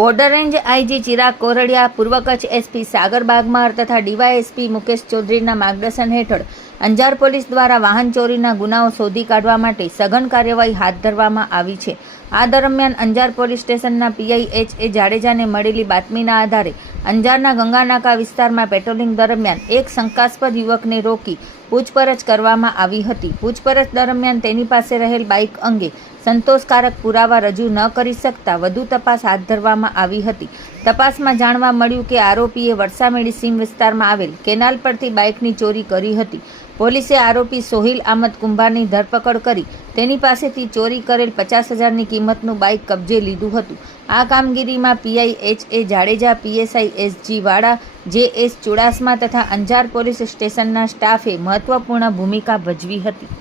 Border range IG Chirag Kordia, પૂર્વ Kutch SP સાગર બાગમાર તથા DYSP Mukesh ચૌધરીના માર્ગદર્શન હેઠળ અંજાર પોલીસ દ્વારા વાહન ચોરીના ગુનાઓ શોધી કાઢવા માટે સઘન કાર્યવાહી હાથ ધરવામાં આવી છે। આ દરમિયાન અંજાર પોલીસ સ્ટેશનના પીઆઈ એચ.એ. જાડેજાને મળેલી બાતમીના આધારે અંજારના ગંગાનાકા વિસ્તારમાં પેટ્રોલિંગ દરમિયાન એક શંકાસ્પદ યુવકને રોકી પૂછપરછ કરવામાં આવી હતી। પૂછપરછ દરમિયાન તેની પાસે રહેલ બાઇક અંગે સંતોષકારક પુરાવા રજૂ ન કરી શકતા વધુ તપાસ હાથ ધરવામાં આવી હતી। તપાસમાં જાણવા મળ્યું કે આરોપીએ વરસામેડી સીમ વિસ્તારમાં આવેલ કેનાલ પરથી બાઇકની ચોરી કરી હતી। પોલીસે આરોપી સોહિલ આમદ કુંભારની ધરપકડ કરી તેની પાસેથી ચોરી કરેલ 50,000ની કિંમતનું બાઇક કબજે લીધું હતું। આ કામગીરીમાં પીઆઈ એચ.એ. જાડેજા, પીએસઆઈ એસ.જી. વાડા, જે.એસ. ચુડાસમા તથા અંજાર પોલીસ સ્ટેશનના સ્ટાફે મહત્વપૂર્ણ ભૂમિકા ભજવી હતી।